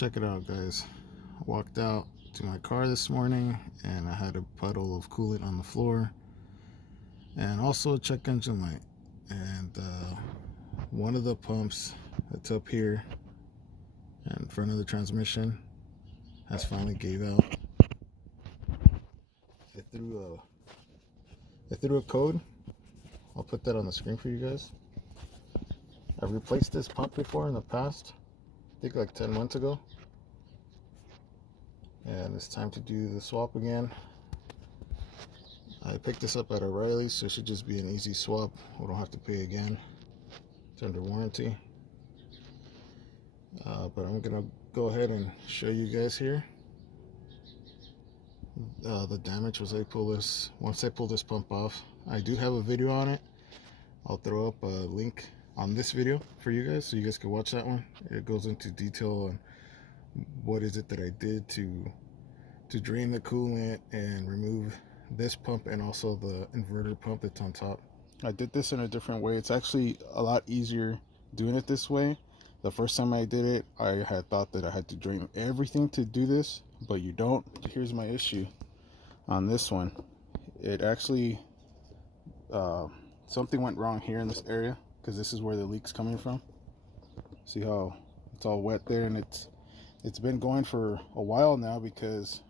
Check it out, guys. I walked out to my car this morning and I had a puddle of coolant on the floor and also a check engine light, and one of the pumps that's up here in front of the transmission has finally gave out. I threw a code. I'll put that on the screen for you guys. I've replaced this pump before in the past, I think like 10 months ago, and it's time to do the swap again. I picked this up at O'Reilly's, so it should just be an easy swap. We don't have to pay again. It's under warranty. But I'm gonna go ahead and show you guys here the damage once I pull this pump off. I do have a video on it. I'll throw up a link on this video for you guys so you guys can watch that one. It goes into detail on what is it that I did to drain the coolant and remove this pump and also the inverter pump that's on top. I did this in a different way. It's actually a lot easier doing it this way. The first time I did it, I had thought that I had to drain everything to do this, but you don't. Here's my issue on this one. It actually something went wrong here in this area, because this is where the leak's coming from. See how it's all wet there, and it's been going for a while now, because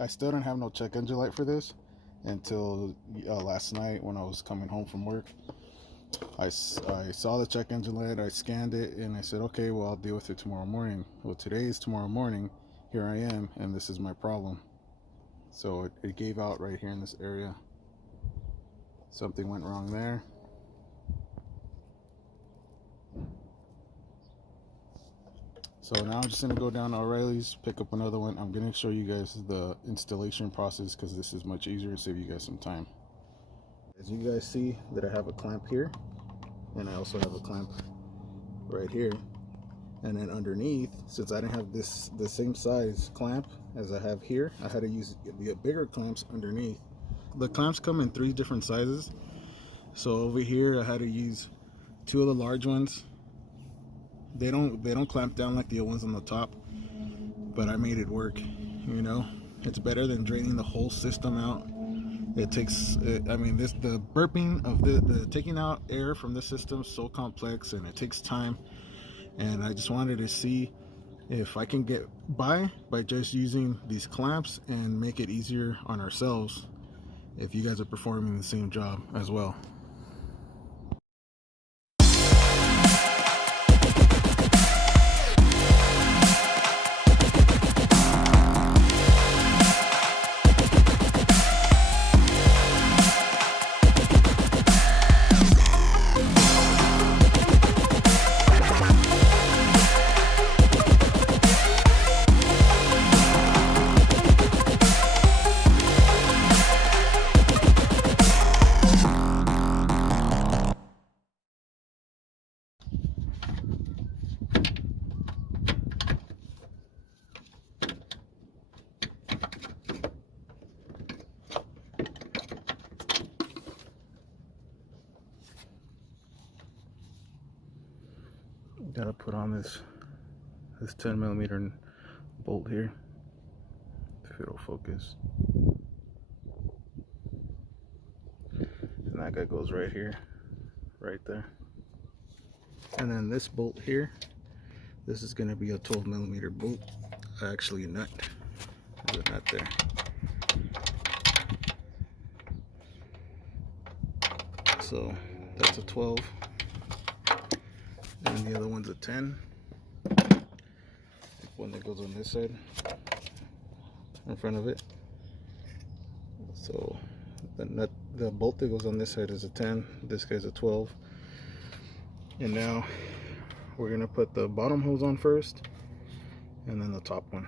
I still don't have no check engine light for this until last night when I was coming home from work. I saw the check engine light, I scanned it, and I said, okay, well, I'll deal with it tomorrow morning. Well, today is tomorrow morning. Here I am, and this is my problem. So it gave out right here in this area. Something went wrong there. So now I'm just going to go down to O'Reilly's, pick up another one. I'm going to show you guys the installation process, because this is much easier and save you guys some time. As you guys see that I have a clamp here, and I also have a clamp right here. And then underneath, since I didn't have the same size clamp as I have here, I had to use the bigger clamps underneath. The clamps come in 3 different sizes. So over here I had to use 2 of the large ones. They don't clamp down like the ones on the top, but I made it work. You know, it's better than draining the whole system out. It takes, I mean, the burping of the taking out air from the system is so complex, and it takes time. And I just wanted to see if I can get by just using these clamps and make it easier on ourselves if you guys are performing the same job as well. Gotta put on this 10mm bolt here, if it'll focus. And that guy goes right here, right there. And then this bolt here, this is gonna be a 12mm bolt. Actually a nut. There's a nut there. So that's a 12. And the other one's a 10. One that goes on this side in front of it. So the bolt that goes on this side is a 10. This guy's a 12. And now we're gonna put the bottom hose on first, and then the top one.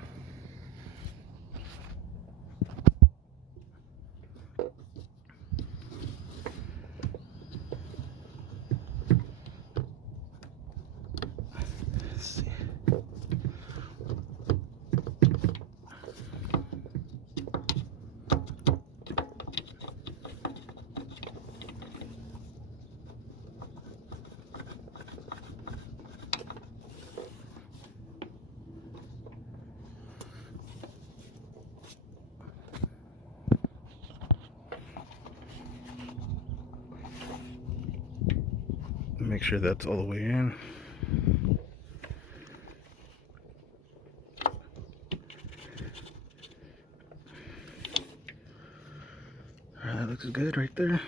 sure that's all the way in. That looks good right there.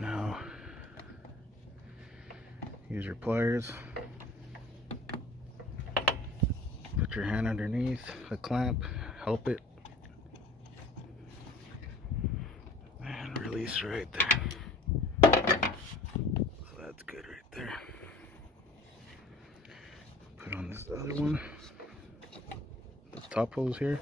Now, use your pliers. Put your hand underneath the clamp, help it, and release right there. So that's good right there. Put on this other one, the top hose here.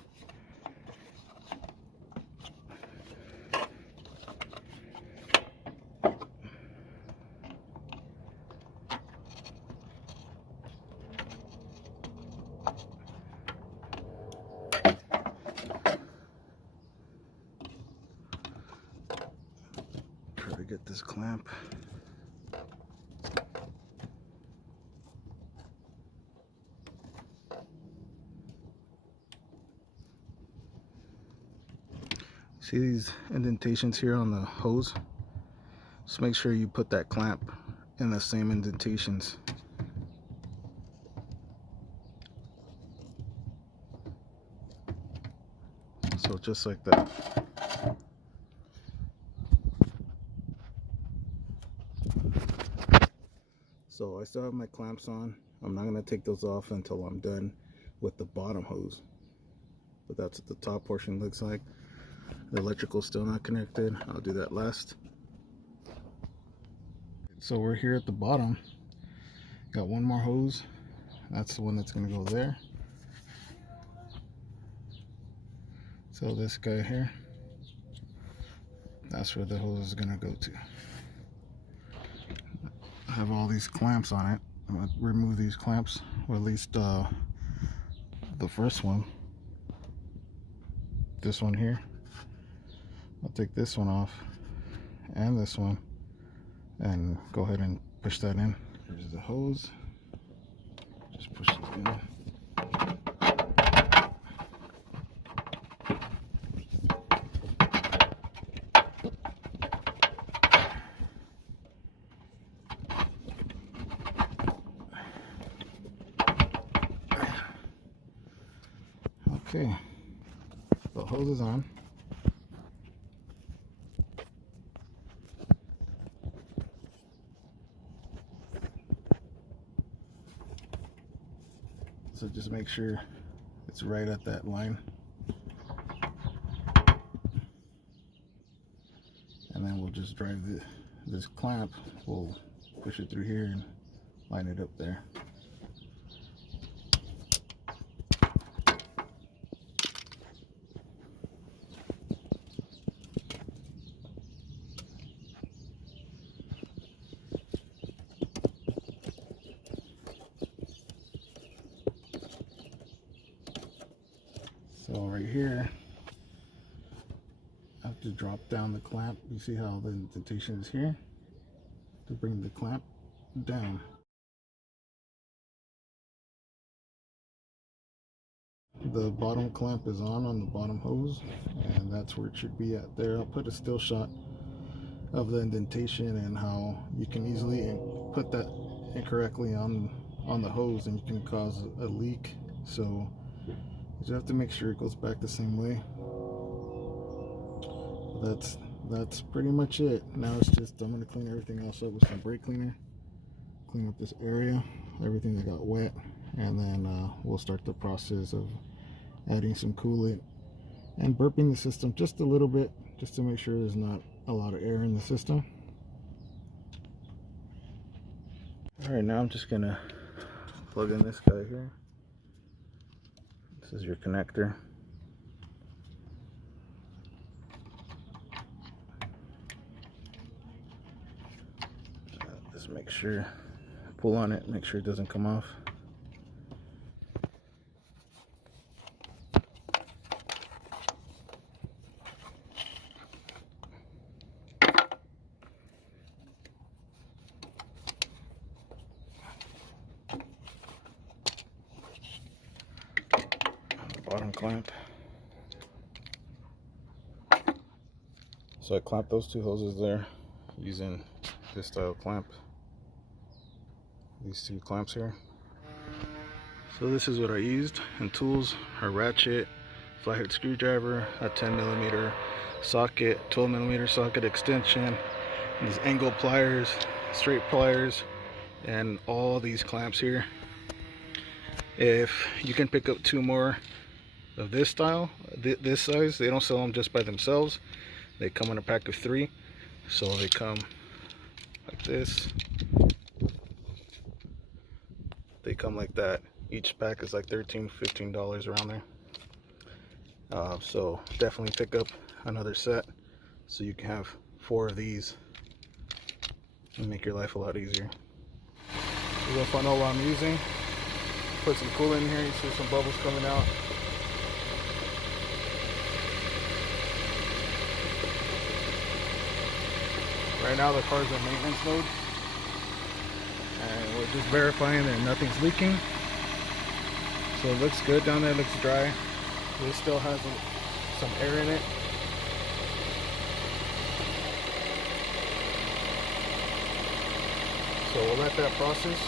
Try to get this clamp. See these indentations here on the hose? Just make sure you put that clamp in the same indentations. So just like that. So I still have my clamps on. I'm not going to take those off until I'm done with the bottom hose. But that's what the top portion looks like. The electrical's still not connected. I'll do that last. So we're here at the bottom. Got one more hose. That's the one that's going to go there. So this guy here, that's where the hose is going to go to. I have all these clamps on it. I'm going to remove these clamps, or at least the first one. This one here. I'll take this one off and this one and go ahead and push that in. Here's the hose. Just push it in. Okay, the hose is on. So just make sure it's right at that line. And then we'll just drive this clamp, we'll push it through here and line it up there. So right here, I have to drop down the clamp. You see how the indentation is here? To bring the clamp down. The bottom clamp is on the bottom hose, and that's where it should be at there. I'll put a still shot of the indentation and how you can easily put that incorrectly on the hose and you can cause a leak. So you just have to make sure it goes back the same way. That's pretty much it. Now it's just, I'm going to clean everything else up with some brake cleaner. Clean up this area, everything that got wet, and then we'll start the process of adding some coolant and burping the system just a little bit, just to make sure there's not a lot of air in the system. Alright, now I'm just going to plug in this guy here. This is your connector. Just make sure, pull on it, make sure it doesn't come off. On the bottom clamp. So I clamped those two hoses there using this style clamp, these two clamps here. So this is what I used, and tools: a ratchet, flathead screwdriver, a 10mm socket, 12mm socket extension, these angle pliers, straight pliers, and all these clamps here. If you can pick up two more of this style, this size, they don't sell them just by themselves. They come in a pack of 3, so they come like this. They come like that. Each pack is like $13–15 around there. So definitely pick up another set so you can have 4 of these and make your life a lot easier. This is a funnel I'm using. Put some coolant in here. You see some bubbles coming out. Right now the car's in maintenance mode, and we're just verifying that nothing's leaking. So it looks good down there, it looks dry. This still has some air in it. So we'll let that process.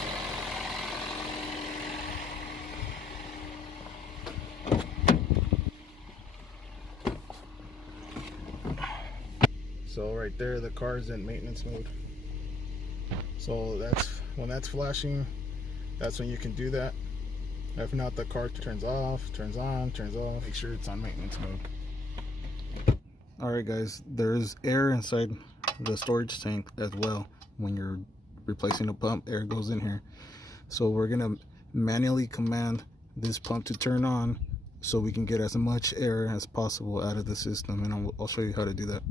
So right there, the car is in maintenance mode. So when that's flashing, that's when you can do that. If not, the car turns off, turns on, turns off. Make sure it's on maintenance mode. Alright guys, there's air inside the storage tank as well. When you're replacing a pump, air goes in here. So we're gonna manually command this pump to turn on so we can get as much air as possible out of the system, and I'll show you how to do that.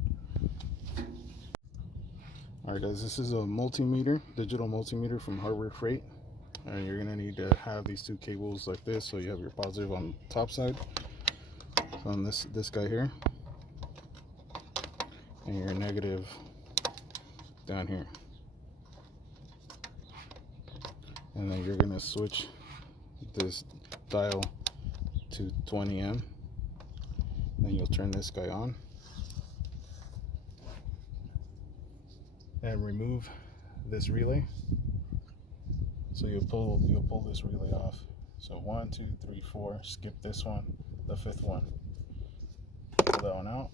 Alright guys, this is a multimeter, digital multimeter from Hardware Freight. And you're going to need to have these 2 cables like this, so you have your positive on the top side, so on this guy here, and your negative down here. And then you're going to switch this dial to 20M. Then you'll turn this guy on and remove this relay. So you'll pull this relay off. So 1, 2, 3, 4. Skip this one, the 5th one. Pull that one out.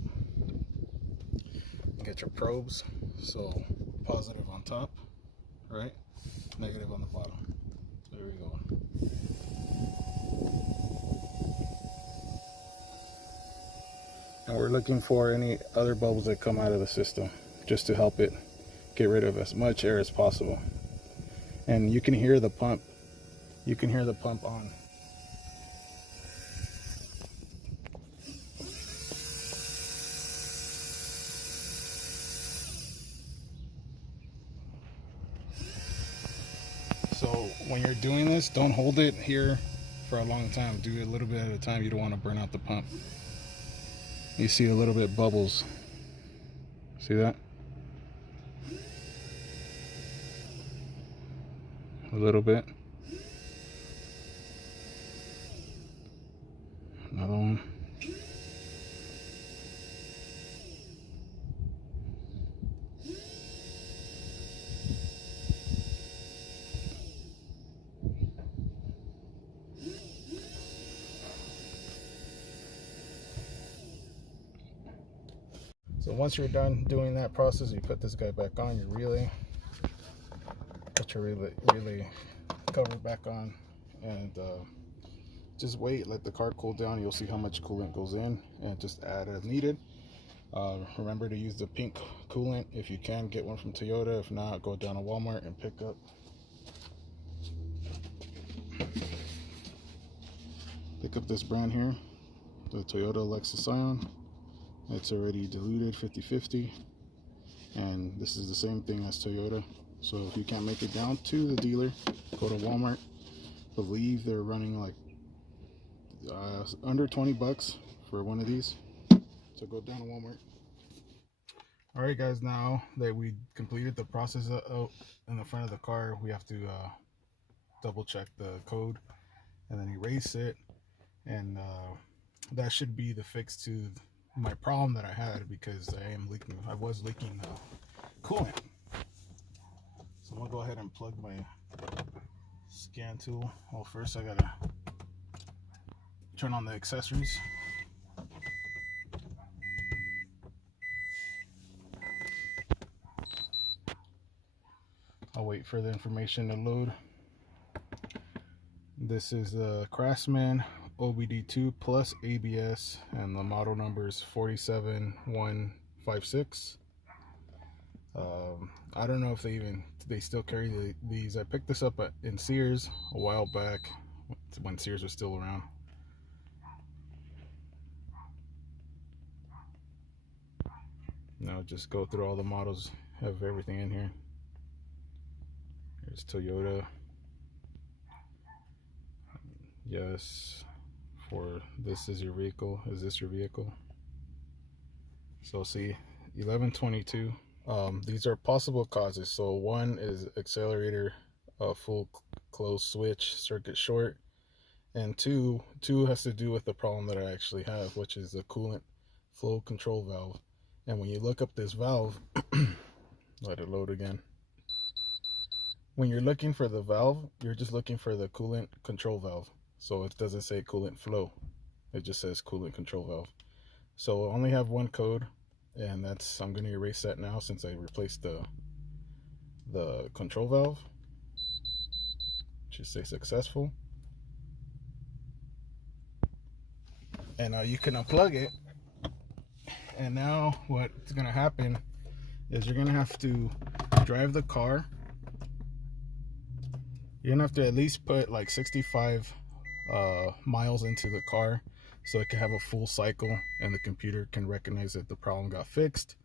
Get your probes. So positive on top, right? Negative on the bottom. There we go. And we're looking for any other bubbles that come out of the system, just to help it get rid of as much air as possible. And you can hear the pump. You can hear the pump on. So when you're doing this, don't hold it here for a long time. Do it a little bit at a time. You don't want to burn out the pump. You see a little bit bubbles. See that? A little bit. Another one. So once you're done doing that process, you put this guy back on your relay. Put your relay cover back on, and just wait, let the car cool down. You'll see how much coolant goes in, and just add as needed. Remember to use the pink coolant if you can. Get one from Toyota. If not, go down to Walmart and pick up this brand here, the Toyota Lexus Scion. It's already diluted 50/50, and this is the same thing as Toyota. So if you can't make it down to the dealer, go to Walmart. I believe they're running like under 20 bucks for one of these. So go down to Walmart. Alright guys, now that we completed the process in the front of the car, we have to double check the code and then erase it, and that should be the fix to my problem that I had, because I was leaking coolant. So I'm gonna go ahead and plug my scan tool. Well, first I gotta turn on the accessories. I'll wait for the information to load. This is the Craftsman OBD2 plus ABS, and the model number is 47156. I don't know if they still carry these. I picked this up in Sears a while back when Sears was still around. Now just go through all the models, have everything in here. Here's Toyota. Yes, for this is your vehicle. Is this your vehicle? So see, 1122. These are possible causes. So one is accelerator full close switch circuit short, and two has to do with the problem that I actually have, which is the coolant flow control valve. And when you look up this valve, let it load again. When you're looking for the valve, you're just looking for the coolant control valve. So it doesn't say coolant flow, it just says coolant control valve. So I only have one code, and that's, I'm going to erase that now since I replaced the control valve. Should say successful. And now you can unplug it. And now what's going to happen is you're going to have to drive the car. You're going to have to at least put like 65 miles into the car so it can have a full cycle, and the computer can recognize that the problem got fixed,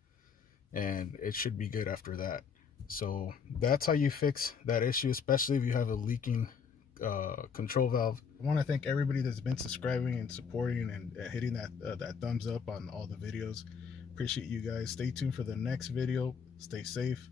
and it should be good after that. So that's how you fix that issue, especially if you have a leaking control valve. I want to thank everybody that's been subscribing and supporting and hitting that thumbs up on all the videos. Appreciate you guys. Stay tuned for the next video. Stay safe.